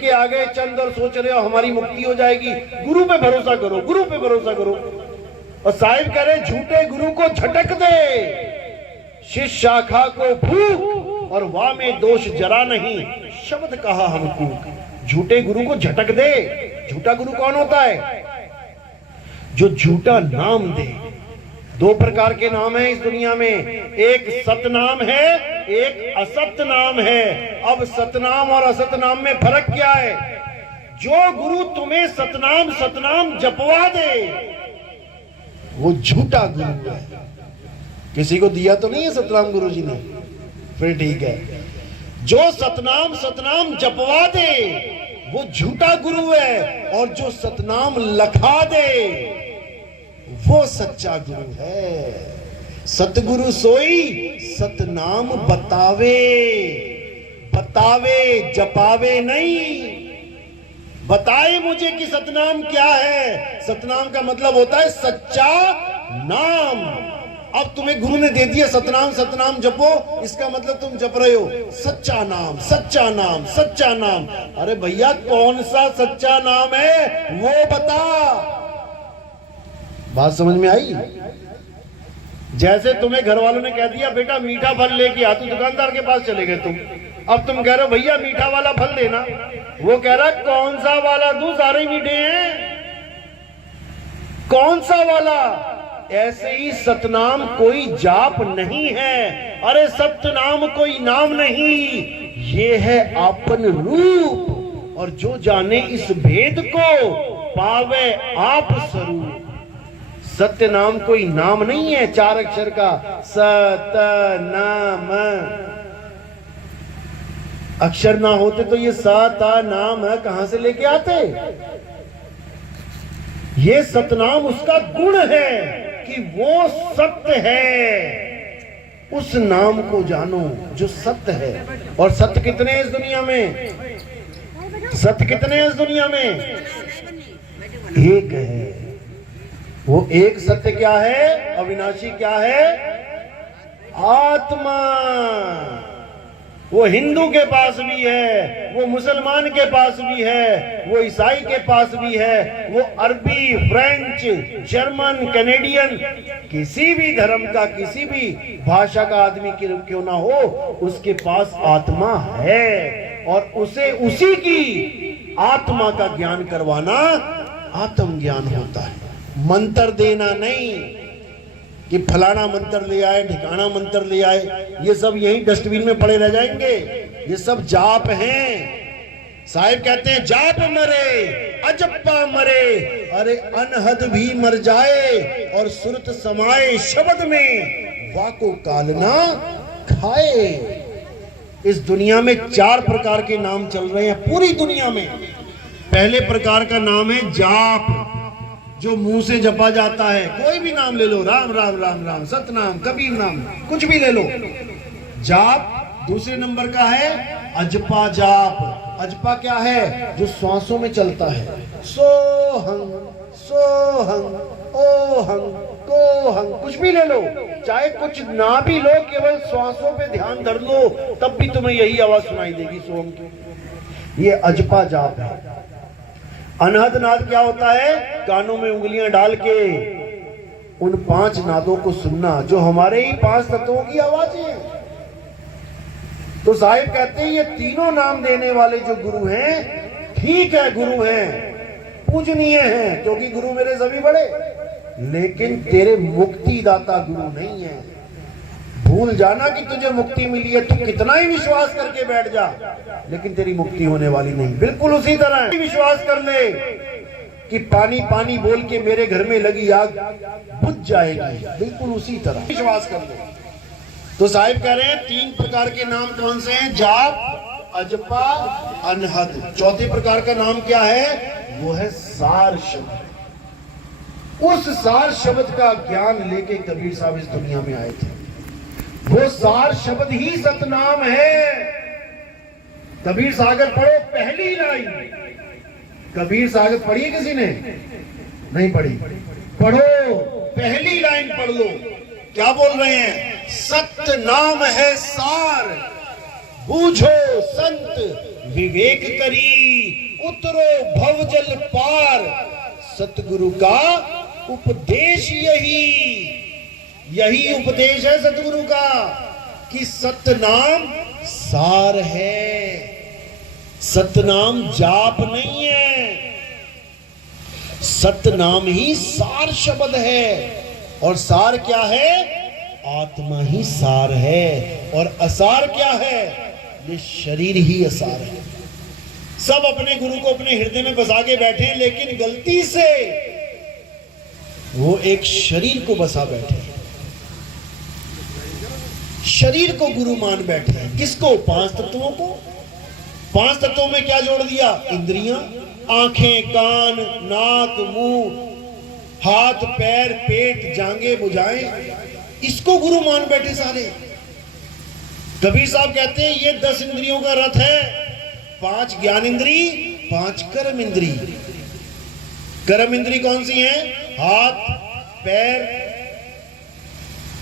के आ गए चंद और सोच रहे हो हमारी मुक्ति हो जाएगी। गुरु पे भरोसा करो, गुरु पे भरोसा करो। और साहिब कह रहे झूठे गुरु को झटक दे, शिष्य शाखा को फूक और वाह में दोष जरा नहीं, शब्द कहा हमको। झूठे गुरु को झटक दे। झूठा गुरु कौन होता है? जो झूठा नाम दे। दो प्रकार के नाम है इस दुनिया में, एक सतनाम है, एक असत नाम है। अब सतनाम और असत नाम में फर्क क्या है? जो गुरु तुम्हें सतनाम सतनाम जपवा दे वो झूठा गुरु है। किसी को दिया तो नहीं है सतनाम गुरु जी ने? फिर ठीक है। जो सतनाम सतनाम जपवा दे वो झूठा गुरु है, और जो सतनाम लखा दे वो सच्चा गुरु है। सतगुरु सोई सतनाम बतावे, बतावे जपावे नहीं। बताए मुझे कि सतनाम क्या है। सतनाम का मतलब होता है सच्चा नाम। अब तुम्हें गुरु ने दे दिया सतनाम सतनाम जपो, इसका मतलब तुम जप रहे हो सच्चा नाम सच्चा नाम सच्चा नाम। अरे भैया कौन सा सच्चा नाम है वो बता। बात समझ में आई? जैसे तुम्हें घर वालों ने कह दिया बेटा मीठा फल लेके आ, तो दुकानदार के पास चले गए तुम। अब तुम कह रहे हो भैया मीठा वाला फल देना, वो कह रहा कौन सा वाला दूं, सारे मीठे हैं, कौन सा वाला। ऐसे ही सतनाम कोई जाप नहीं है। अरे सतनाम कोई नाम नहीं, ये है आपन रूप। और जो जाने इस भेद को पावे आप स्वरूप। सत्य नाम कोई नाम नहीं है 4 अक्षर का। सतनाम अक्षर ना होते तो ये सता नाम कहां से लेके आते? ये सतनाम उसका गुण है कि वो सत्य है। उस नाम को जानो जो सत्य है। और सत्य कितने हैं इस दुनिया में? सत्य कितने हैं इस दुनिया में? एक है। वो एक सत्य क्या है? अविनाशी क्या है? आत्मा। वो हिंदू के पास भी है, वो मुसलमान के पास भी है, वो ईसाई के पास भी है, वो अरबी, फ्रेंच, जर्मन, कैनेडियन, किसी भी धर्म का, किसी भी भाषा का आदमी क्यों ना हो, उसके पास आत्मा है। और उसे उसी की आत्मा का ज्ञान करवाना आत्म ज्ञान होता है। मंत्र देना नहीं कि फलाना मंत्र ले आए, ठिकाना मंत्र ले आए, ये सब यही डस्टबिन में पड़े रह जाएंगे। ये सब जाप हैं। साहिब कहते हैं जाप मरे अजप्पा मरे। अरे अनहद भी मर जाए और सुरत समाए शब्द में, वाको कालना खाए। इस दुनिया में 4 प्रकार के नाम चल रहे हैं पूरी दुनिया में। पहले प्रकार का नाम है जाप, जो मुंह से जपा जाता है। कोई भी नाम ले लो, राम राम राम राम, सतनाम, कबीर नाम, कुछ भी ले लो, जाप। दूसरे नंबर का है अजपा जाप। अजपा क्या है? जो श्वासों में चलता है। सोहंग सोहंग ओहंग कोहंग, कुछ भी ले लो, चाहे कुछ ना भी लो, केवल श्वासों पे ध्यान धर लो, तब भी तुम्हें यही आवाज सुनाई देगी सोहंग की। ये अजपा जाप है। अनहद नाद क्या होता है? कानों में उंगलियां डाल के उन 5 नादों को सुनना, जो हमारे ही 5 तत्वों की आवाजें हैं। तो साहिब कहते हैं ये तीनों नाम देने वाले जो गुरु हैं, ठीक है गुरु हैं, पूजनीय हैं, क्योंकि गुरु मेरे सभी बड़े, लेकिन तेरे मुक्ति दाता गुरु नहीं है। भूल जाना कि तुझे मुक्ति मिली है, तू कितना ही विश्वास करके बैठ जा, लेकिन तेरी मुक्ति होने वाली नहीं। बिल्कुल उसी तरह विश्वास कर ले कि पानी पानी बोल के मेरे घर में लगी आग बुझ जाएगी, बिल्कुल उसी तरह विश्वास कर ले। तो साहिब कह रहे हैं 3 प्रकार के नाम कौन से हैं? जाप, अजपा, अनहद। चौथे प्रकार का नाम क्या है? वो है सार शब्द। उस सार शब्द का ज्ञान लेके कबीर साहब इस दुनिया में आए थे। वो सार शब्द ही सतनाम है। कबीर सागर पढ़ो, पहली लाइन। कबीर सागर पढ़ी है किसी ने? नहीं पढ़ी। पढ़ो, पहली लाइन पढ़ लो। क्या बोल रहे हैं? सत्य नाम है सार, बूझो संत विवेक करी, उतरो भवजल पार। सतगुरु का उपदेश यही उपदेश है सतगुरु का कि सतनाम सार है, सतनाम जाप नहीं है, सतनाम ही सार शब्द है। और सार क्या है? आत्मा ही सार है। और असार क्या है? ये शरीर ही असार है। सब अपने गुरु को अपने हृदय में बसा के बैठे हैं, लेकिन गलती से वो एक शरीर को बसा बैठे हैं, शरीर को गुरु मान बैठे हैं। किसको? 5 तत्वों को। 5 तत्वों में क्या जोड़ दिया? इंद्रियां, आंखें, कान, नाक, मुंह, हाथ, पैर, पेट, जांघें, भुजाएं, इसको गुरु मान बैठे सारे। कबीर साहब कहते हैं ये 10 इंद्रियों का रथ है। 5 ज्ञान इंद्री, 5 कर्म इंद्री। कर्म इंद्री कौन सी है? हाथ, पैर,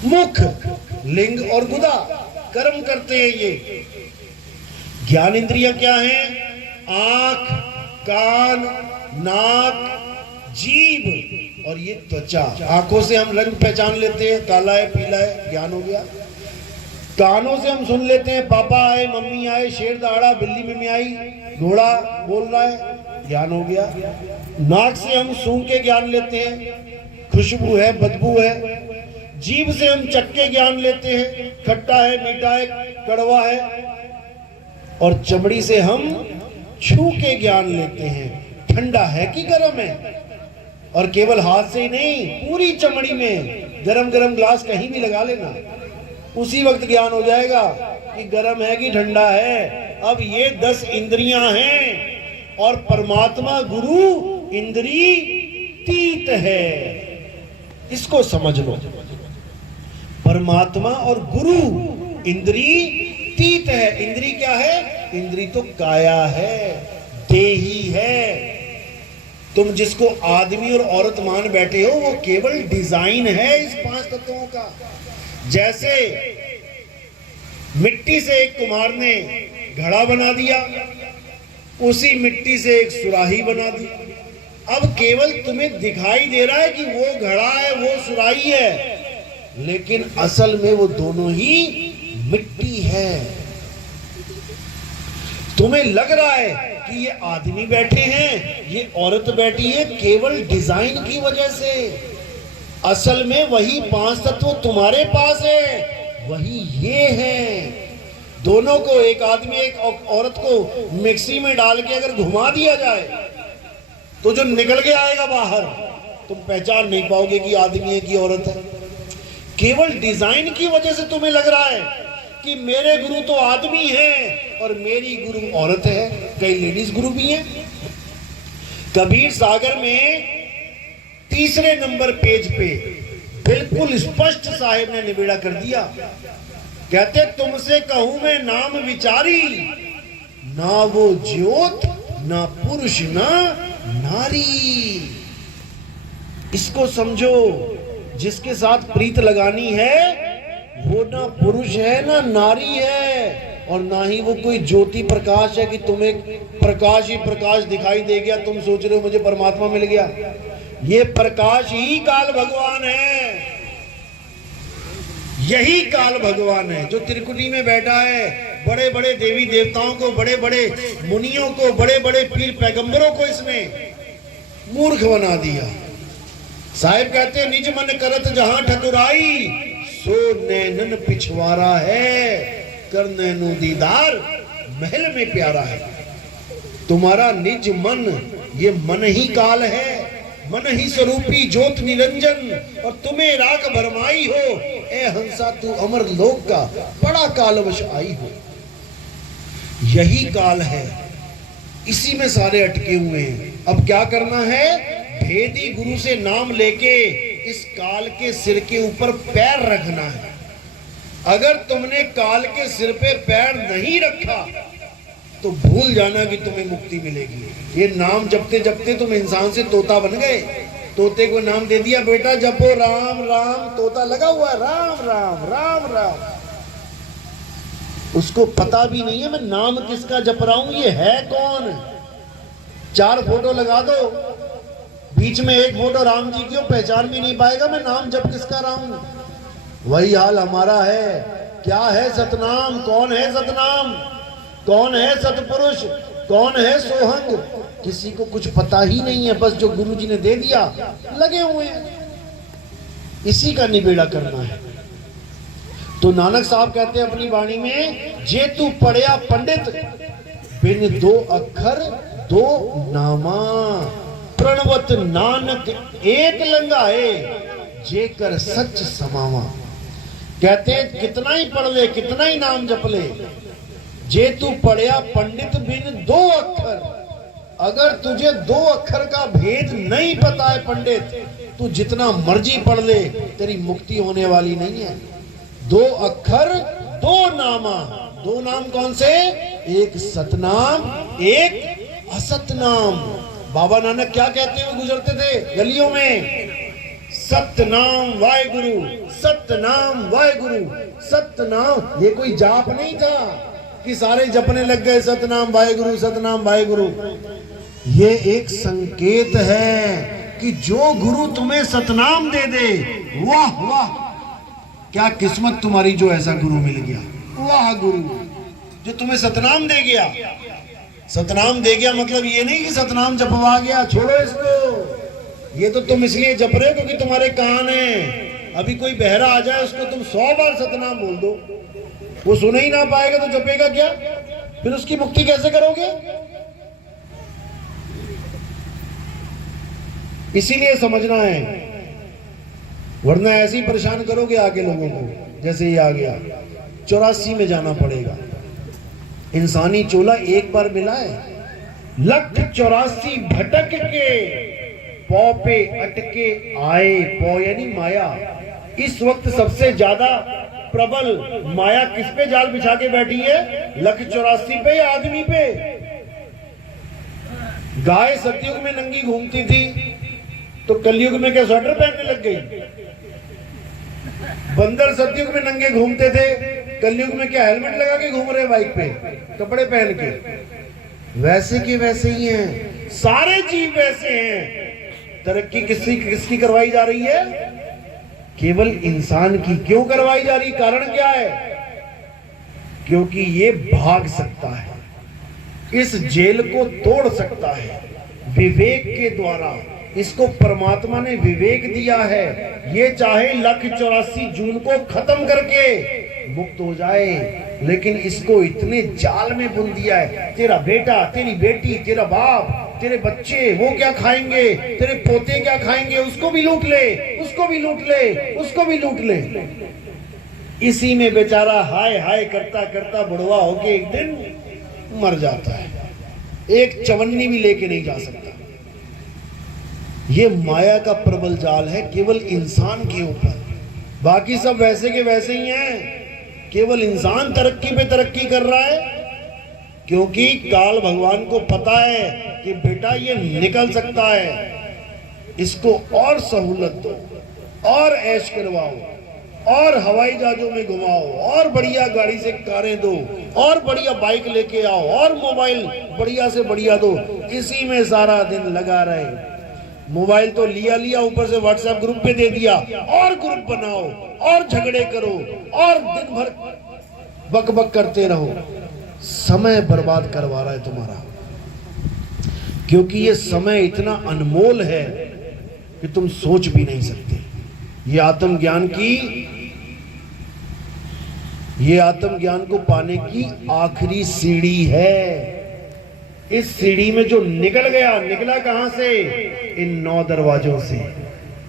मुख, लिंग और गुदा कर्म करते हैं ये। ज्ञान इंद्रियां क्या हैं? आंख, कान, नाक, जीभ और ये त्वचा। आंखों से हम रंग पहचान लेते हैं, काला है, पीला है, ज्ञान हो गया। कानों से हम सुन लेते हैं, पापा आए, मम्मी आए, शेर दहाड़ा, बिल्ली मिमियाई, घोड़ा बोल रहा है, ज्ञान हो गया। नाक से हम सूंघ के ज्ञान लेते हैं, खुशबू है, बदबू है। जीभ से हम चख के ज्ञान लेते हैं, खट्टा है, मीठा है, कड़वा है। और चमड़ी से हम छू के ज्ञान लेते हैं, ठंडा है कि गर्म है। और केवल हाथ से ही नहीं, पूरी चमड़ी में गरम गरम ग्लास कहीं भी लगा लेना, उसी वक्त ज्ञान हो जाएगा कि गर्म है कि ठंडा है। अब ये 10 इंद्रियां हैं और परमात्मा गुरु इंद्रियतीत है, इसको समझ लो। परमात्मा और गुरु इंद्रियतीत है। इंद्री क्या है? इंद्री तो काया है, देही है। तुम जिसको आदमी और औरत मान बैठे हो वो केवल डिजाइन है इस 5 तत्वों का। जैसे मिट्टी से एक कुम्हार ने घड़ा बना दिया, उसी मिट्टी से एक सुराही बना दी। अब केवल तुम्हें दिखाई दे रहा है कि वो घड़ा है, वो सुराही है, लेकिन असल में वो दोनों ही मिट्टी है। तुम्हें लग रहा है कि ये आदमी बैठे हैं, ये औरत बैठी है, केवल डिजाइन की वजह से। असल में वही 5 तत्व तुम्हारे पास है, वही ये है। दोनों को, एक आदमी एक औरत को मिक्सी में डाल के अगर घुमा दिया जाए तो जो निकल के आएगा बाहर, तुम पहचान नहीं पाओगे कि आदमी है कि औरत है। केवल डिजाइन की वजह से तुम्हें लग रहा है कि मेरे गुरु तो आदमी हैं और मेरी गुरु औरत है। कई लेडीज गुरु भी हैं। कबीर सागर में 3 नंबर पेज पे बिल्कुल स्पष्ट साहिब ने निबेड़ा कर दिया। कहते तुमसे कहूं मैं नाम विचारी, ना वो ज्योत, ना पुरुष, ना नारी। इसको समझो, जिसके साथ प्रीत लगानी है वो ना पुरुष है ना नारी है, और ना ही वो कोई ज्योति प्रकाश है कि तुम्हें प्रकाश ही प्रकाश दिखाई दे गया, तुम सोच रहे हो मुझे परमात्मा मिल गया। ये प्रकाश ही काल भगवान है, यही काल भगवान है जो त्रिकुटी में बैठा है। बड़े बड़े देवी देवताओं को, बड़े बड़े मुनियों को, बड़े बड़े पीर पैगंबरों को इसने मूर्ख बना दिया। साहिब कहते हैं निज मन करत जहां ठकुराई, सो नैनन पिछवारा है, कर नैनो दीदार महल में प्यारा है। तुम्हारा निज मन, ये मन ही काल है, मन ही स्वरूपी ज्योत निरंजन, और तुम्हें राख भरमाई हो, ए हंसा तू अमर लोक का बड़ा कालवश आई हो। यही काल है, इसी में सारे अटके हुए हैं। अब क्या करना है? भेदी गुरु से नाम लेके इस काल के सिर के ऊपर पैर रखना है। अगर तुमने काल के सिर पे पैर नहीं रखा तो भूल जाना कि तुम्हें मुक्ति मिलेगी। ये नाम जपते जपते तुम इंसान से तोता बन गए। तोते को नाम दे दिया, बेटा जपो राम राम, तोता लगा हुआ राम राम राम राम। उसको पता भी नहीं है मैं नाम किसका जप रहा हूं, ये है कौन। 4 फोटो लगा दो, बीच में एक फोटो राम जी की हो, पहचान भी नहीं पाएगा मैं नाम जप किसका रहा हूं। वही हाल हमारा है। क्या है सतनाम, कौन है सतनाम, कौन है सतपुरुष, कौन है सोहंग, किसी को कुछ पता ही नहीं है। बस जो गुरु जी ने दे दिया लगे हुए हैं, इसी का निबेड़ा करना है। तो नानक साहब कहते हैं अपनी वाणी में, जे तू पढ़िया पंडित बिन 2 अक्षर 2 नामा, प्रणवत नानक एक लंगाए, जेकर सच समावा। कहते हैं कितना ही पढ़ ले, कितना ही नाम जप ले, जे तू पढ़िया पंडित बिन 2 अक्षर, अगर तुझे 2 अक्षर का भेद नहीं पता है पंडित, तू जितना मर्जी पढ़ ले तेरी मुक्ति होने वाली नहीं है। 2 अक्षर 2 नामा। 2 नाम कौन से? एक सतनाम, एक असतनाम। बाबा नानक क्या कहते हुए गुजरते थे गलियों में? सतनाम वाहेगुरु, सतनाम वाहेगुरु, सतनाम। ये कोई जाप नहीं था कि सारे जपने लग गए सतनाम वाहेगुरु, सतनाम वाहेगुरु। ये एक संकेत है कि जो गुरु तुम्हें सतनाम दे दे, वाह वाह क्या किस्मत तुम्हारी जो ऐसा गुरु मिल गया। वाह गुरु जो तुम्हें सतनाम दे गया। सतनाम दे गया मतलब ये नहीं कि सतनाम जपवा गया, छोड़ो इसको। ये तो तुम इसलिए जप रहे हो क्योंकि तुम्हारे कान है। अभी कोई बहरा आ जाए उसको तुम 100 बार सतनाम बोल दो, वो सुन ही ना पाएगा तो जपेगा क्या? फिर उसकी मुक्ति कैसे करोगे? इसीलिए समझना है, वरना ऐसे ही परेशान करोगे आगे लोगों को। जैसे ही आ गया 84 में जाना पड़ेगा। इंसानी चोला एक बार मिला है, 184 भटक के पौ पे अटके आए। पौ यानी माया। इस वक्त सबसे ज्यादा प्रबल माया किस पे जाल बिछा के बैठी है? 184 पे या आदमी पे? गाय सतयुग में नंगी घूमती थी तो कलयुग में क्या स्वेटर पहनने लग गई? बंदर सतयुग में नंगे घूमते थे, कलयुग में क्या हेलमेट लगा के घूम रहे बाइक पे, कपड़े पहन के? वैसे के वैसे ही हैं, सारे जीव वैसे हैं। तरक्की किसकी करवाई जा रही है? केवल इंसान की। क्यों करवाई जा रही? कारण क्या है? क्योंकि ये भाग सकता है, इस जेल को तोड़ सकता है विवेक के द्वारा। इसको परमात्मा ने विवेक दिया है। ये चाहे 184 जून को खत्म करके मुक्त हो जाए, लेकिन इसको इतने जाल में बुन दिया है। तेरा बेटा, तेरी बेटी, तेरा बाप, तेरे बच्चे वो क्या खाएंगे, तेरे पोते क्या खाएंगे, उसको भी लूट ले, उसको भी लूट ले, उसको भी लूट ले। इसी में बेचारा हाय हाय करता करता बुढ़वा होके एक दिन मर जाता है। एक चवन्नी भी लेके नहीं जा सकता। ये माया का प्रबल जाल है केवल इंसान के ऊपर। बाकी सब वैसे के वैसे ही हैं, केवल इंसान तरक्की पे तरक्की कर रहा है। क्योंकि काल भगवान को पता है कि बेटा ये निकल सकता है, इसको और सहूलत दो, और ऐश करवाओ, और हवाई जहाजों में घुमाओ, और बढ़िया गाड़ी से कारें दो, और बढ़िया बाइक लेके आओ, और मोबाइल बढ़िया से बढ़िया दो। इसी में सारा दिन लगा रहे। मोबाइल तो लिया ऊपर से व्हाट्सएप ग्रुप पे दे दिया, और ग्रुप बनाओ, और झगड़े करो, और दिन भर बक बक करते रहो। समय बर्बाद करवा रहा है तुम्हारा। क्योंकि ये समय इतना अनमोल है कि तुम सोच भी नहीं सकते। ये आत्मज्ञान को पाने की आखिरी सीढ़ी है। इस सीढ़ी में जो निकल गया, निकला कहां से? इन 9 दरवाजों से।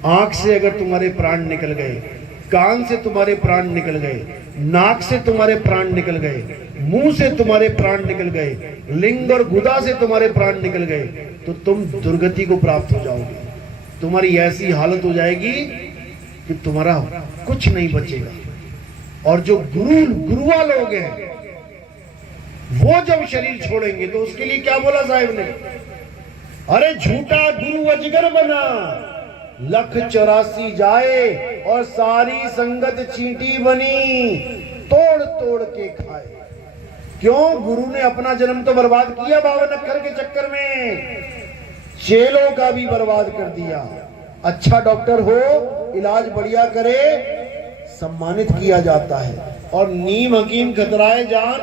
आंख से अगर तुम्हारे प्राण निकल गए, कान से तुम्हारे प्राण निकल गए, नाक से तुम्हारे प्राण निकल गए, मुंह से तुम्हारे प्राण निकल गए, लिंग और गुदा से तुम्हारे प्राण निकल गए, तो तुम दुर्गति को प्राप्त हो जाओगे। तुम्हारी ऐसी हालत हो जाएगी कि तुम्हारा कुछ नहीं बचेगा। और जो गुरुआ लोग हैं वो जब शरीर छोड़ेंगे तो उसके लिए क्या बोला साहिब ने? अरे झूठा गुरु अजगर बना, 184 जाए और सारी संगत चींटी बनी, तोड़ तोड़ के खाए। क्यों? गुरु ने अपना जन्म तो बर्बाद किया 52 अक्षर के चक्कर में, चेलों का भी बर्बाद कर दिया। अच्छा डॉक्टर हो, इलाज बढ़िया करे, सम्मानित किया जाता है। और नीम हकीम खतराए जान,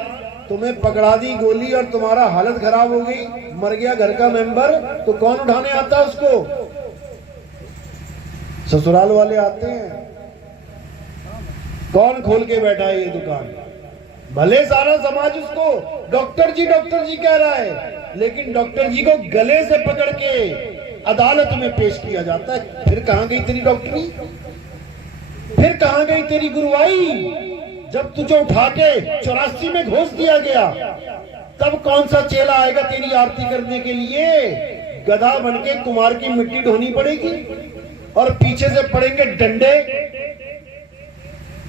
तुम्हें पकड़ा दी गोली और तुम्हारा हालत खराब हो गई, मर गया घर का मेंबर, तो कौन उठाने आता उसको? ससुराल वाले आते हैं। कौन खोल के बैठा है ये दुकान? भले सारा समाज उसको डॉक्टर जी कह रहा है, लेकिन डॉक्टर जी को गले से पकड़ के अदालत में पेश किया जाता है। फिर कहां गई तेरी डॉक्टरी? फिर कहां गई तेरी गुरुवाई? जब तुझे उठा के 84 में घोष दिया गया, तब कौन सा चेला आएगा तेरी आरती करने के लिए? गधा बनके कुमार की मिट्टी ढोनी पड़ेगी और पीछे से पड़ेंगे डंडे,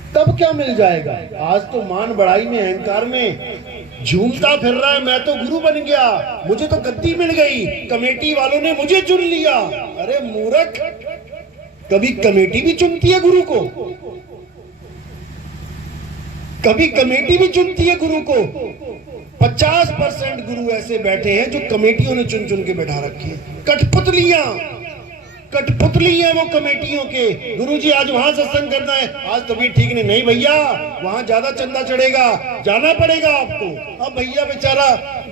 तब क्या मिल जाएगा? आज तो मान बढ़ाई में, अहंकार में झूमता फिर रहा है, मैं तो गुरु बन गया, मुझे तो गद्दी मिल गई, कमेटी वालों ने मुझे चुन लिया। अरे मूर्ख, कभी कमेटी भी चुनती है गुरु को? कभी कमेटी भी चुनती है गुरु को? 50% गुरु ऐसे बैठे हैं जो कमेटियों ने चुन चुन के बैठा रखे हैं। कठपुतलियां वो कमेटियों के। गुरुजी आज वहां सत्संग करना है, आज तबीयत ठीक नहीं भैया, वहां ज्यादा चंदा चढ़ेगा, जाना पड़ेगा आपको। अब भैया बेचारा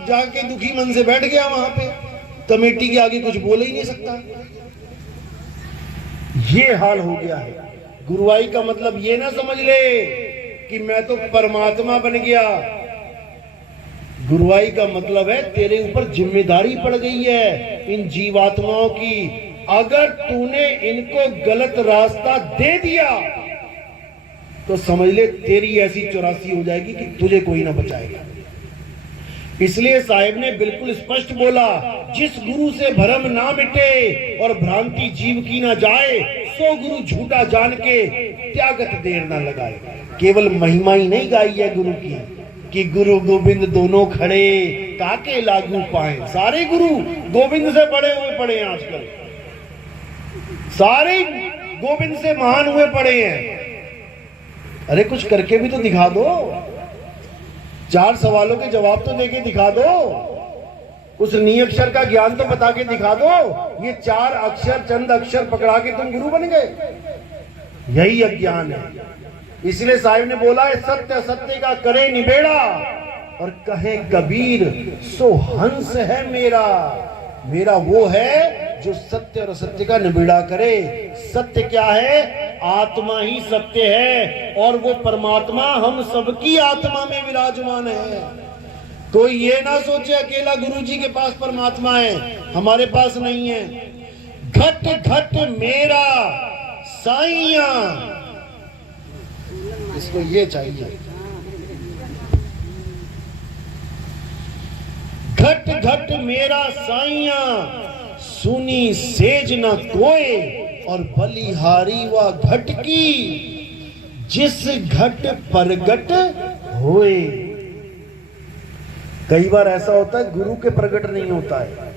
जाके दुखी मन से बैठ गया वहां पे, कमेटी के आगे कुछ बोल ही नहीं सकता। ये हाल हो गया है। गुरुवाई का मतलब ये ना समझ ले कि मैं तो परमात्मा बन गया। गुरुवाई का मतलब है तेरे ऊपर जिम्मेदारी पड़ गई है इन जीवात्माओं की। अगर तूने इनको गलत रास्ता दे दिया तो समझ ले तेरी ऐसी 84 हो जाएगी कि तुझे कोई ना बचाएगा। इसलिए साहिब ने बिल्कुल स्पष्ट बोला, जिस गुरु से भरम ना मिटे और भ्रांति जीव की ना जाए, सो गुरु झूठा जान के त्यागत देर ना लगाए। केवल महिमा ही नहीं गाई है गुरु की कि गुरु गोविंद दोनों खड़े काके लागू पाए। सारे गुरु गोविंद से बड़े हुए पड़े हैं आजकल, सारे गोविंद से महान हुए पड़े हैं। अरे कुछ करके भी तो दिखा दो, 4 सवालों के जवाब तो देके दिखा दो, उस नी अक्षर का ज्ञान तो बता के दिखा दो। ये 4 अक्षर, चंद अक्षर पकड़ा के तुम गुरु बन गए, यही अज्ञान है। इसलिए साहिब ने बोला है, सत्य सत्य का करे निबेड़ा, और कहे कबीर सो हंस है मेरा। मेरा वो है जो सत्य और असत्य का निबेड़ा करे। सत्य क्या है? आत्मा ही सत्य है, और वो परमात्मा हम सबकी आत्मा में विराजमान है। कोई ये ना सोचे अकेला गुरुजी के पास परमात्मा है, हमारे पास नहीं है। घट घट मेरा साईया, इसको ये चाहिए। घट घट मेरा साईया, सुनी सेज न कोय, और बलिहारी व घट की, जिस घट प्रगट होए। कई बार ऐसा होता है गुरु के प्रगट नहीं होता है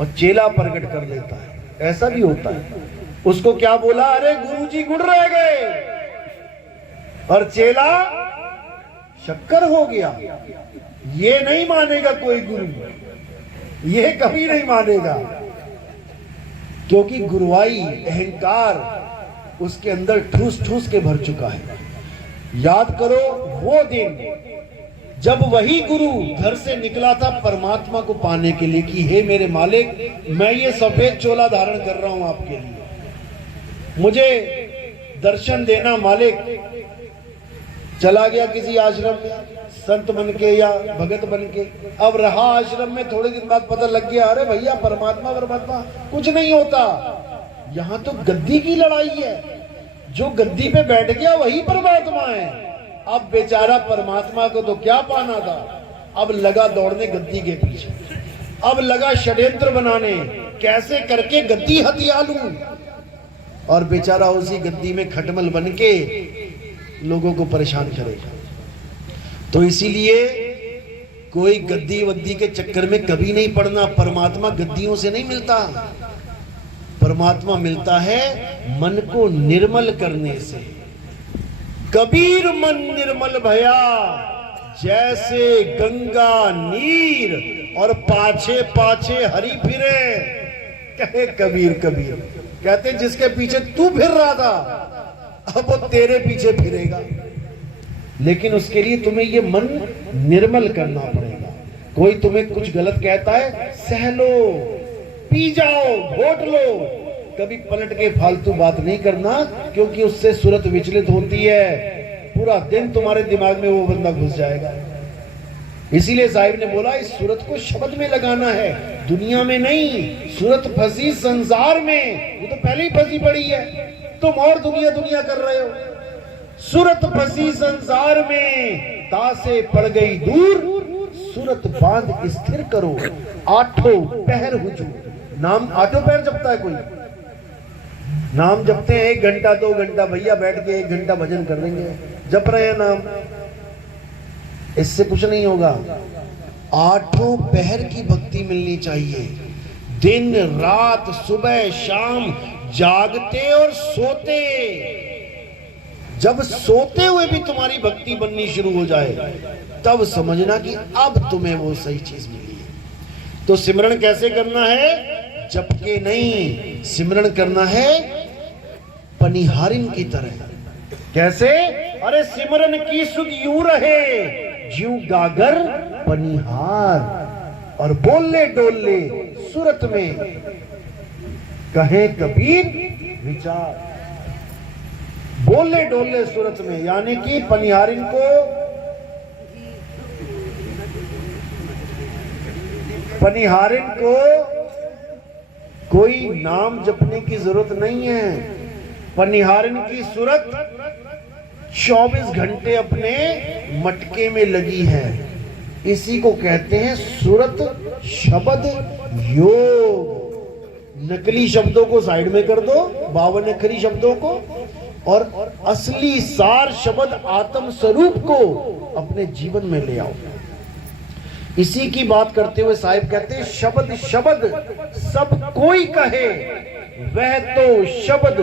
और चेला प्रगट कर लेता है, ऐसा भी होता है। उसको क्या बोला? अरे गुरुजी गुड़ रह गए, और चेला शक्कर हो गया। ये नहीं मानेगा कोई गुरु, ये कभी नहीं मानेगा, क्योंकि गुरुवाई अहंकार उसके अंदर ठूस ठूस के भर चुका है। याद करो वो दिन जब वही गुरु घर से निकला था परमात्मा को पाने के लिए कि हे मेरे मालिक, मैं ये सफेद चोला धारण कर रहा हूं आपके लिए, मुझे दर्शन देना मालिक। चला गया किसी आश्रम में संत बन के या भगत बन के, अब रहा आश्रम में, थोड़े दिन बाद पता लग गया अरे भैया परमात्मा परमात्मा कुछ नहीं होता, यहां तो गद्दी की लड़ाई है, जो गद्दी पे बैठ गया वही परमात्मा है। अब बेचारा परमात्मा को तो क्या पाना था, अब लगा दौड़ने गद्दी के पीछे, अब लगा षड्यंत्र बनाने, कैसे करके गद्दी हथिया लूं, और बेचारा उसी गद्दी में खटमल बन के लोगों को परेशान करेगा। तो इसीलिए कोई गद्दी वद्दी के चक्कर में कभी नहीं पड़ना। परमात्मा गद्दियों से नहीं मिलता, परमात्मा मिलता है मन को निर्मल करने से। कबीर मन निर्मल भया, जैसे गंगा नीर और पाछे पाछे हरी फिरे। कहे कबीर कबीर कहते जिसके पीछे तू फिर रहा था अब वो तेरे पीछे फिरेगा, लेकिन उसके लिए तुम्हें ये मन निर्मल करना पड़ेगा। कोई तुम्हें कुछ गलत कहता है, सह लो, पी जाओ, घोट लो, कभी पलट के फालतू बात नहीं करना, क्योंकि उससे सूरत विचलित होती है। पूरा दिन तुम्हारे दिमाग में वो बंदा घुस जाएगा। इसीलिए साहिब ने बोला इस सूरत को शब्द में लगाना है, दुनिया में नहीं। सूरत फंसी संसार में, वो तो पहले ही फंसी पड़ी है, तुम और दुनिया दुनिया कर रहे हो। सूरत फंसी संसार में, तासे पड़ गई दूर, सूरत बांध स्थिर करो, आठों पहर हुजूर। नाम आठों पहर जपता है कोई? नाम जपते हैं 1 घंटा 2 घंटा, भैया बैठ के 1 घंटा भजन कर देंगे, जप रहे हैं नाम, इससे कुछ नहीं होगा। आठों पहर की भक्ति मिलनी चाहिए, दिन रात सुबह शाम, जागते और सोते। जब सोते हुए भी तुम्हारी भक्ति बननी शुरू हो जाए तब समझना कि अब तुम्हें वो सही चीज मिली है। तो सिमरन कैसे करना है? जप के नहीं, सिमरन करना है पनिहारिन की तरह। कैसे? अरे सिमरन की सुध यूं रहे ज्यों गागर पनिहार, और बोले डोले सूरत में, कहे कबीर विचार। बोले डोले सूरत में यानी कि पनिहारिन को, पनिहारिन को कोई नाम जपने की जरूरत नहीं है। पनिहारिन की सूरत 24 घंटे अपने मटके में लगी है। इसी को कहते हैं सूरत शब्द योग। नकली शब्दों को साइड में कर दो, 52 अक्षरी शब्दों को, और असली सार शब्द आत्म स्वरूप को अपने जीवन में ले आओ। इसी की बात करते हुए साहिब कहते हैं शब्द शब्द सब कोई कहे, वह तो शब्द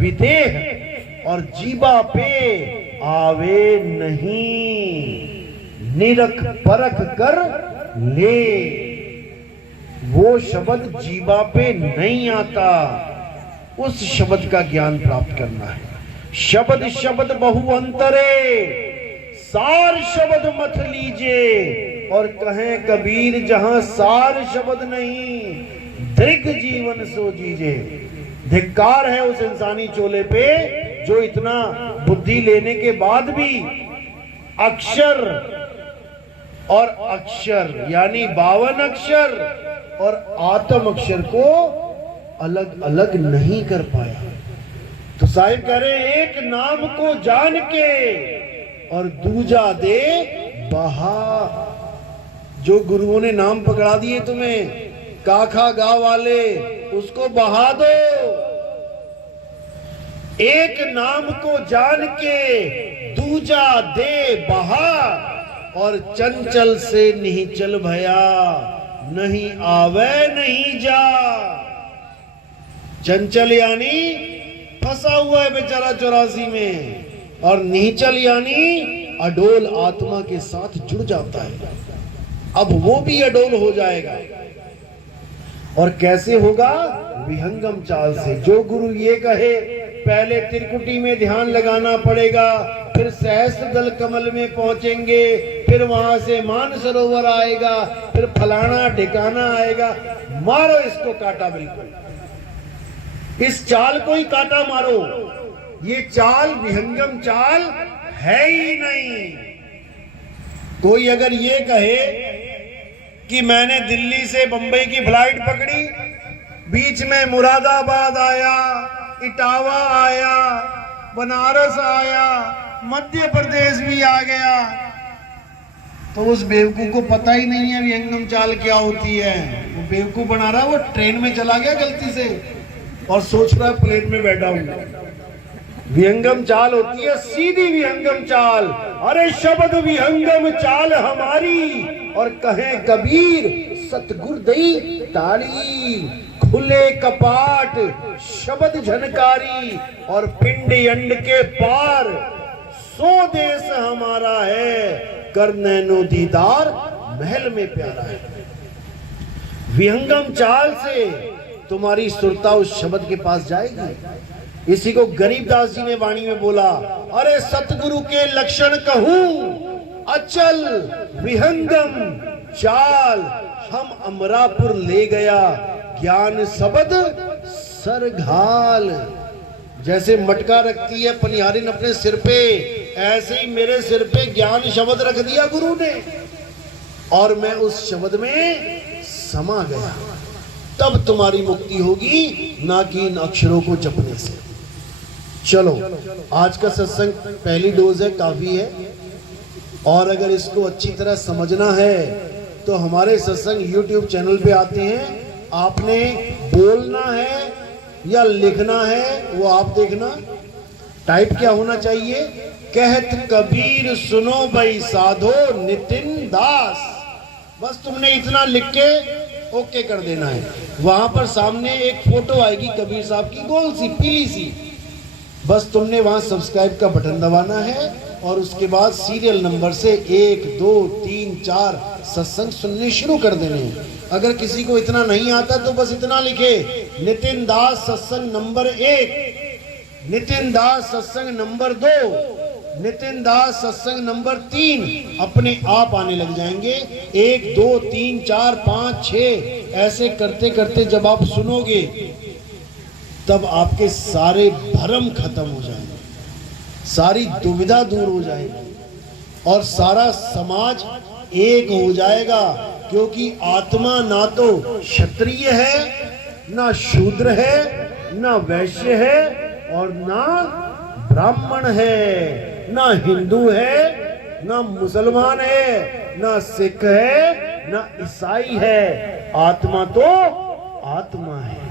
विदेह और जीवा पे आवे नहीं, निरख परख कर ले। वो शब्द जीवा पे नहीं आता, उस शब्द का ज्ञान प्राप्त करना है। शब्द शब्द बहु अंतरे, सार शब्द मत लीजिए, और कहें कबीर जहां सार शब्द नहीं, दृग जीवन सो जीजे। धिक्कार है उस इंसानी चोले पे जो इतना बुद्धि लेने के बाद भी अक्षर और अक्षर यानी 52 अक्षर और आत्म अक्षर को अलग अलग नहीं कर पाया। तो साहिब कह रहे एक नाम को जान के और दूजा दे बहा। जो गुरुओं ने नाम पकड़ा दिए तुम्हें, काखा गा वाले, उसको बहा दो। एक नाम को जान के दूजा दे बहा, और चंचल से नहीं चल भया, नहीं आवे नहीं जा। चंचल यानी फंसा हुआ है बेचारा 84 में, और नीचल यानी अडोल आत्मा के साथ जुड़ जाता है। अब वो भी अडोल हो जाएगा। और कैसे होगा? विहंगम चाल से। जो गुरु ये कहे पहले त्रिकुटी में ध्यान लगाना पड़ेगा, फिर सहस्त्र दल कमल में पहुंचेंगे, फिर वहां से मानसरोवर आएगा, फिर फलाना ठिकाना आएगा, मारो इसको काटा, बिल्कुल इस चाल को ही काटा मारो। ये चाल विहंगम चाल है ही नहीं। कोई अगर ये कहे कि मैंने दिल्ली से बंबई की फ्लाइट पकड़ी, बीच में मुरादाबाद आया, इटावा आया, बनारस आया, मध्य प्रदेश भी आ गया, तो उस बेवकूफ को पता ही नहीं है विहंगम चाल क्या होती है। वो बेवकूफ बना रहा है, वो ट्रेन में चला गया गलती से और सोच रहा है प्लेन में बैठा हूं। विहंगम चाल होती है सीधी विहंगम चाल। अरे शब्द विहंगम चाल हमारी, और कहे कबीर सतगुर दई तारी, खुले कपाट शब्द झनकारी, और पिंड अंड के पार सो देश हमारा है, कर नैनो दीदार महल में प्यारा है। विहंगम चाल से तुम्हारी सुरता उस शब्द के पास जाएगी। इसी को गरीबदास जी ने वाणी में बोला, अरे सतगुरु के लक्षण कहूं, अचल विहंगम चाल, हम अमरापुर ले गया ज्ञान शब्द सरघाल। जैसे मटका रखती है पनिहारिन अपने सिर पे, ऐसे ही मेरे सिर पे ज्ञान शब्द रख दिया गुरु ने, और मैं उस शब्द में समा गया। तब तुम्हारी मुक्ति होगी, ना कि इन अक्षरों को जपने से। चलो, आज का सत्संग पहली डोज है, काफी है। और अगर इसको अच्छी तरह समझना है तो हमारे सत्संग YouTube चैनल पे आते हैं। आपने बोलना है या लिखना है वो आप देखना। टाइप क्या होना चाहिए? कहत कबीर सुनो भाई साधो नितिन दास। बस तुमने इतना लिख के ओके कर देना है। वहां पर सामने एक फोटो आएगी कबीर साहब की, गोल सी पीली सी। बस तुमने वहां सब्सक्राइब का बटन दबाना है और उसके बाद सीरियल नंबर से 1, 2, 3, 4 सत्संग सुनने शुरू कर देने हैं। अगर किसी को इतना नहीं आता तो बस इतना लिखे, नितिन दास सत्संग नंबर 1, नितिन दास सत्संग नंबर 2, नितिन दास सत्संग नंबर 3। अपने आप आने लग जाएंगे। 1, 2, 3, 4, 5, 6 ऐसे करते करते जब आप सुनोगे तब आपके सारे भ्रम खत्म हो जाएंगे, सारी दुविधा दूर हो जाएगी और सारा समाज एक हो जाएगा। क्योंकि आत्मा ना तो क्षत्रिय है, ना शूद्र है, ना वैश्य है और ना ब्राह्मण है, ना हिंदू है, ना मुसलमान है, ना सिख है, ना ईसाई है। आत्मा तो आत्मा है।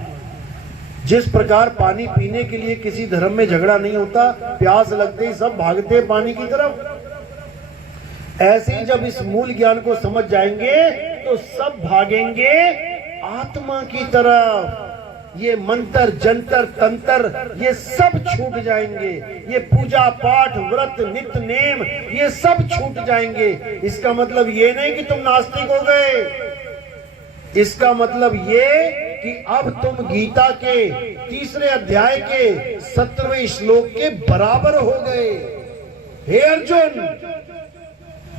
जिस प्रकार पानी पीने के लिए किसी धर्म में झगड़ा नहीं होता, प्यास लगते ही सब भागते हैं पानी की तरफ, ऐसे ही जब इस मूल ज्ञान को समझ जाएंगे तो सब भागेंगे आत्मा की तरफ। ये मंत्र जंतर तंत्र ये सब छूट जाएंगे। ये पूजा पाठ व्रत नित्य नेम ये सब छूट जाएंगे। इसका मतलब ये नहीं कि तुम नास्तिक हो गए। इसका मतलब ये कि अब तुम गीता के 3रे अध्याय के 17वें श्लोक के बराबर हो गए। हे अर्जुन,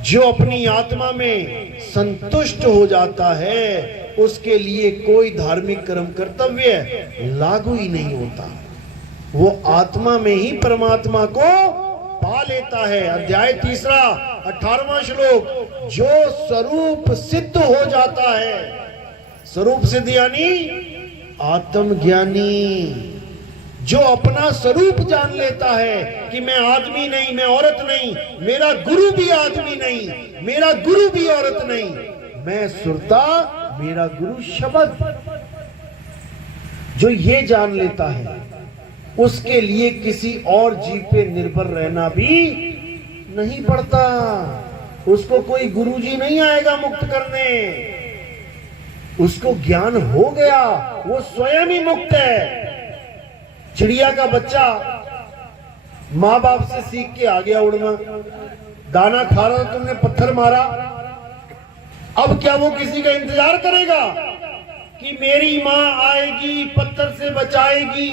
जो अपनी आत्मा में संतुष्ट हो जाता है उसके लिए कोई धार्मिक कर्म कर्तव्य लागू ही नहीं होता। वो आत्मा में ही परमात्मा को पा लेता है। अध्याय 3 18वां श्लोक, जो स्वरूप सिद्ध हो जाता है। स्वरूप सिद्ध यानी आत्मज्ञानी, जो अपना स्वरूप जान लेता है कि मैं आदमी नहीं, मैं औरत नहीं, मेरा गुरु भी आदमी नहीं, मेरा गुरु भी औरत नहीं, मैं सुरता, मेरा गुरु शब्द। जो ये जान लेता है उसके लिए किसी और जीव पे निर्भर रहना भी नहीं पड़ता। उसको कोई गुरुजी नहीं आएगा मुक्त करने। उसको ज्ञान हो गया, वो स्वयं ही मुक्त है। चिड़िया का बच्चा माँ बाप से सीख के आ गया उड़ना। दाना खा रहा था, तुमने पत्थर मारा, अब क्या वो किसी का इंतजार करेगा कि मेरी माँ आएगी पत्थर से बचाएगी,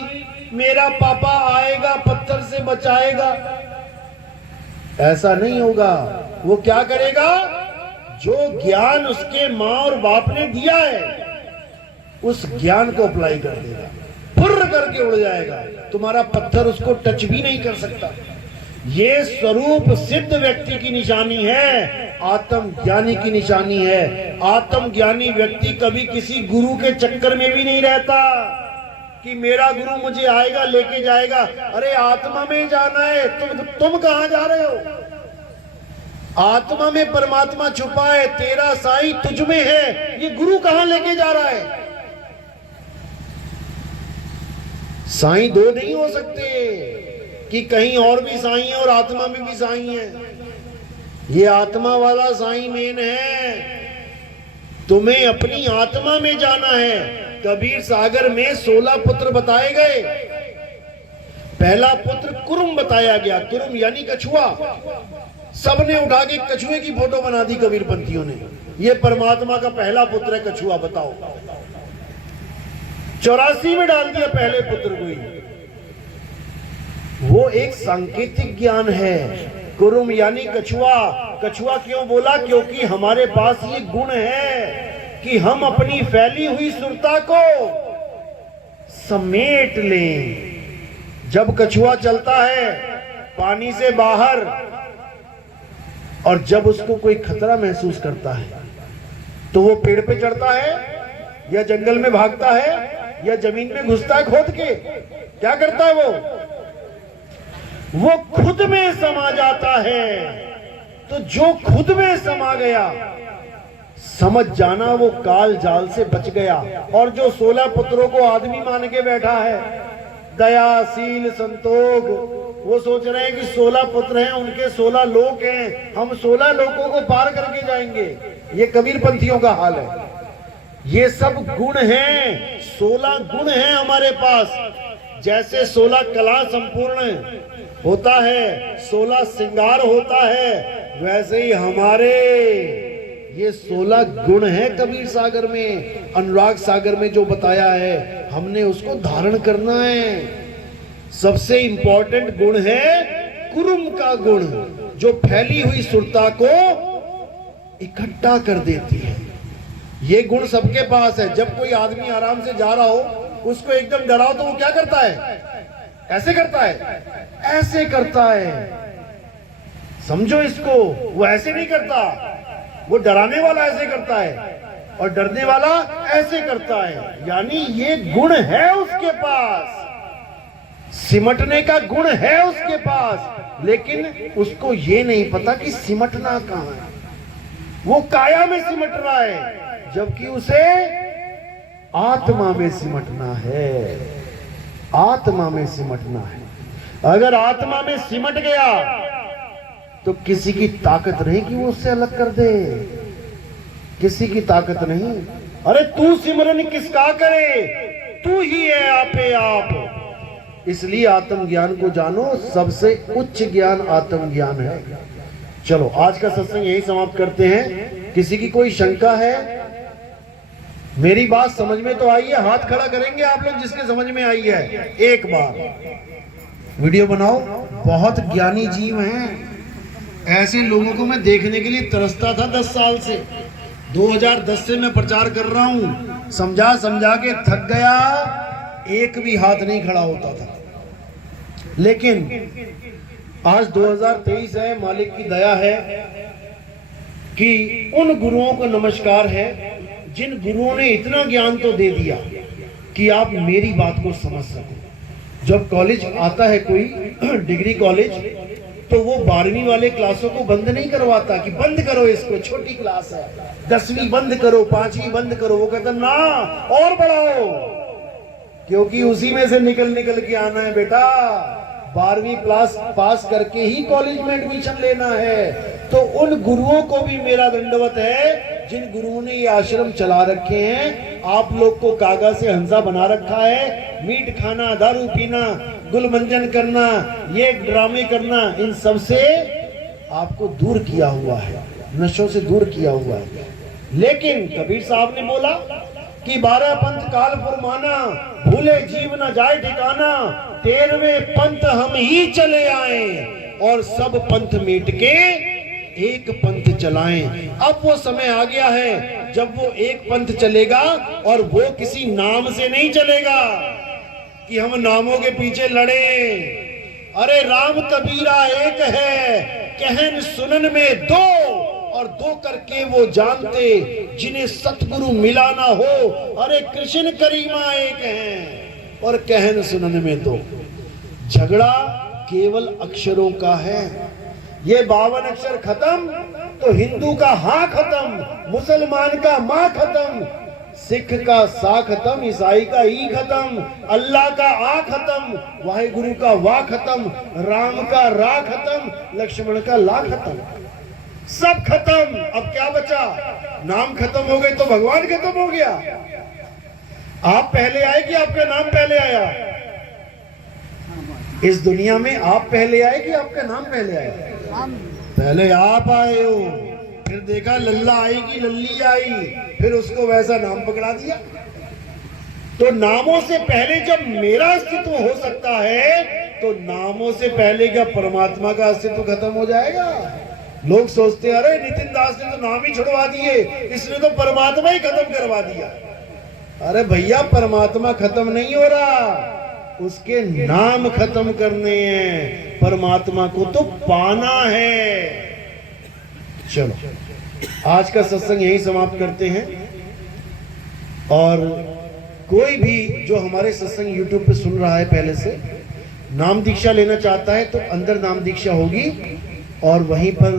मेरा पापा आएगा पत्थर से बचाएगा? ऐसा नहीं होगा। वो क्या करेगा? जो ज्ञान उसके माँ और बाप ने दिया है उस ज्ञान को अप्लाई कर देगा, फुर्र करके उड़ जाएगा। तुम्हारा पत्थर उसको टच भी नहीं कर सकता। ये स्वरूप सिद्ध व्यक्ति की निशानी है, आत्म ज्ञानी की निशानी है। आत्म ज्ञानी व्यक्ति कभी किसी गुरु के चक्कर में भी नहीं रहता कि मेरा गुरु मुझे आएगा लेके जाएगा। अरे आत्मा में जाना है, तुम कहां जा रहे हो? आत्मा में परमात्मा छुपा है, तेरा साईं तुझ में है। ये गुरु कहां लेके जा रहा है? साईं दो नहीं हो सकते कि कहीं और भी साईं है और आत्मा में भी साईं है। ये आत्मा वाला साईं मेन है। तुम्हें अपनी आत्मा में जाना है। कबीर सागर में 16 पुत्र बताए गए। पहला पुत्र कुरुम बताया गया, कुरुम यानी कछुआ। सबने उठा के कछुए की फोटो बना दी कबीरपंथियों ने। ये परमात्मा का पहला पुत्र है कछुआ, बताओ। 84 में डाल दिया पहले पुत्र को ही। वो एक सांकेतिक ज्ञान है। कुरुम यानी कछुआ। कछुआ क्यों बोला? क्योंकि हमारे पास ये गुण है कि हम अपनी फैली हुई सुरता को समेट लें। जब कछुआ चलता है पानी से बाहर और जब उसको कोई खतरा महसूस करता है तो वो पेड़ पे चढ़ता है या जंगल में भागता है या जमीन में घुसता है खोद के? क्या करता है वो खुद में समा जाता है। तो जो खुद में समा गया, समझ जाना वो काल जाल से बच गया। और जो 16 पुत्रों को आदमी मान के बैठा है, दया, शील, संतोष, वो सोच रहे हैं कि 16 पुत्र हैं, उनके 16 लोक हैं, हम 16 लोकों को पार करके जाएंगे। ये कबीरपंथियों का हाल है। ये सब गुण हैं, 16 गुण हैं हमारे पास। जैसे 16 कला संपूर्ण होता है, 16 श्रृंगार होता है, वैसे ही हमारे ये 16 गुण है कबीर सागर में, अनुराग सागर में जो बताया है, हमने उसको धारण करना है। सबसे इंपॉर्टेंट गुण है कुरुम का गुण, जो फैली हुई सुरता को इकट्ठा कर देती है। ये गुण सबके पास है। जब कोई आदमी आराम से जा रहा हो, उसको एकदम डराओ तो वो क्या करता है? ऐसे करता है, ऐसे करता है। समझो इसको, वो ऐसे नहीं करता। वो डराने वाला ऐसे करता है और डरने वाला ऐसे करता है। यानी ये गुण है उसके पास, सिमटने का गुण है उसके पास, लेकिन उसको ये नहीं पता कि सिमटना कहां है। वो काया में सिमट रहा है, जबकि उसे आत्मा में सिमटना है। आत्मा में सिमटना है। अगर आत्मा में सिमट गया तो किसी की ताकत नहीं कि वो उससे अलग कर दे। किसी की ताकत नहीं। अरे तू सिमरन किसका करे, तू ही है आपे आप। इसलिए आत्मज्ञान को जानो, सबसे उच्च ज्ञान आत्मज्ञान है। चलो आज का सत्संग यही समाप्त करते हैं। किसी की कोई शंका है? मेरी बात समझ में तो आई है? हाथ खड़ा करेंगे आप लोग जिसके समझ में आई है। एक बार वीडियो बनाओ। बहुत ज्ञानी जीव हैं। ऐसे लोगों को मैं देखने के लिए तरसता था 10 साल से। 2010 से मैं प्रचार कर रहा हूं। समझा समझा के थक गया, एक भी हाथ नहीं खड़ा होता था। लेकिन आज 2023 है, मालिक की दया है कि उन गुरुओं को नमस्कार है जिन गुरुओं ने इतना ज्ञान तो दे दिया कि आप मेरी बात को समझ सको। जब कॉलेज आता है कोई डिग्री कॉलेज, तो वो 12वीं वाले क्लासों को बंद नहीं करवाता कि बंद करो इसको, छोटी क्लास है, 10वीं बंद करो, 5वीं बंद करो। वो कहता ना और बढ़ाओ, क्योंकि उसी में से निकल के आना है बेटा। 12वीं क्लास पास करके ही कॉलेज में एडमिशन लेना है। तो उन गुरुओं को भी मेरा दंडवत है जिन गुरुओं ने ये आश्रम चला रखे हैं। आप लोग को कागा से हंसा बना रखा है। मीट खाना, दारू पीना, गुलमंजन करना, ये ड्रामे करना, इन सब से आपको दूर किया हुआ है, नशों से दूर किया हुआ है। लेकिन कबीर साहब ने बोला कि 12 पंथ काल फरमाना, भूले जीव न जाए ठिकाना, 13वें पंथ हम ही चले आए और सब पंथ मिट के एक पंथ चलाएं। अब वो समय आ गया है जब वो एक पंथ चलेगा और वो किसी नाम से नहीं चलेगा कि हम नामों के पीछे लड़े। अरे राम कबीरा एक है, कहन सुनन में दो, और दो करके वो जानते जिन्हें सतगुरु मिला ना हो। अरे कृष्ण करीमा एक हैं और कहन सुनन में दो। झगड़ा केवल अक्षरों का है। ये 52 अक्षर खत्म तो हिंदू का हा खत्म, मुसलमान का माँ खत्म, सिख का सा खत्म, ईसाई का ई खत्म, अल्लाह का आ खत्म, वाहिगुरु का वाह खत्म, राम का रा खत्म, लक्ष्मण का ला खत्म, सब खत्म। अब क्या बचा? नाम खत्म हो गए तो भगवान खत्म हो गया। आप पहले आए कि आपका नाम पहले आया? इस दुनिया में आप पहले आए कि आपका नाम पहले आया? पहले आप आए हो, फिर देखा लल्ला आएगी लल्ली आई, फिर उसको वैसा नाम पकड़ा दिया। तो नामों से पहले जब मेरा अस्तित्व हो सकता है, तो नामों से पहले क्या परमात्मा का अस्तित्व खत्म हो जाएगा? लोग सोचते हैं अरे नितिन दास ने तो नाम ही छुड़वा दिए, इसने तो परमात्मा ही खत्म करवा दिया। अरे भैया, परमात्मा खत्म नहीं हो रहा, उसके नाम खत्म करने हैं, परमात्मा को तो पाना है। चलो, आज का सत्संग यही समाप्त करते हैं। और कोई भी जो हमारे सत्संग YouTube पे सुन रहा है पहले से, नाम दीक्षा लेना चाहता है तो अंदर नाम दीक्षा होगी और वहीं पर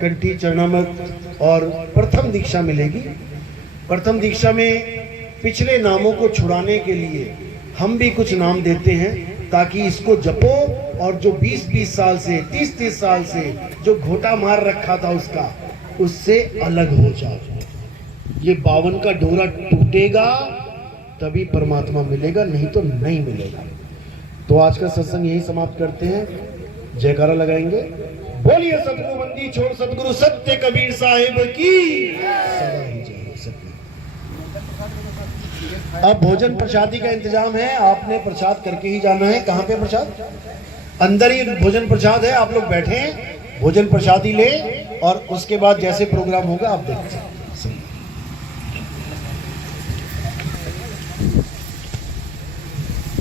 कंठी चरणामृत और प्रथम दीक्षा मिलेगी। प्रथम दीक्षा में पिछले नामों को छुड़ाने के लिए हम भी कुछ नाम देते हैं, ताकि इसको जपो और जो 20-20 साल से 30-30 साल से जो घोटा मार रखा था उससे अलग हो जाओ। ये 52 का डोरा टूटेगा तभी परमात्मा मिलेगा, नहीं तो नहीं मिलेगा। तो आज का सत्संग यही समाप्त करते हैं। जयकारा लगाएंगे। बोलिए सतगुरु बंदी छोड़ सतगुरु सत्य कबीर साहिब की सदा ही जय। सत्य। अब भोजन प्रसादी का इंतजाम है, आपने प्रसाद करके ही जाना है। कहाँ पे प्रसाद? अंदर ही भोजन प्रसाद है, आप लोग बैठे भोजन प्रसादी ले और उसके बाद जैसे प्रोग्राम होगा आप देख सकते हैं।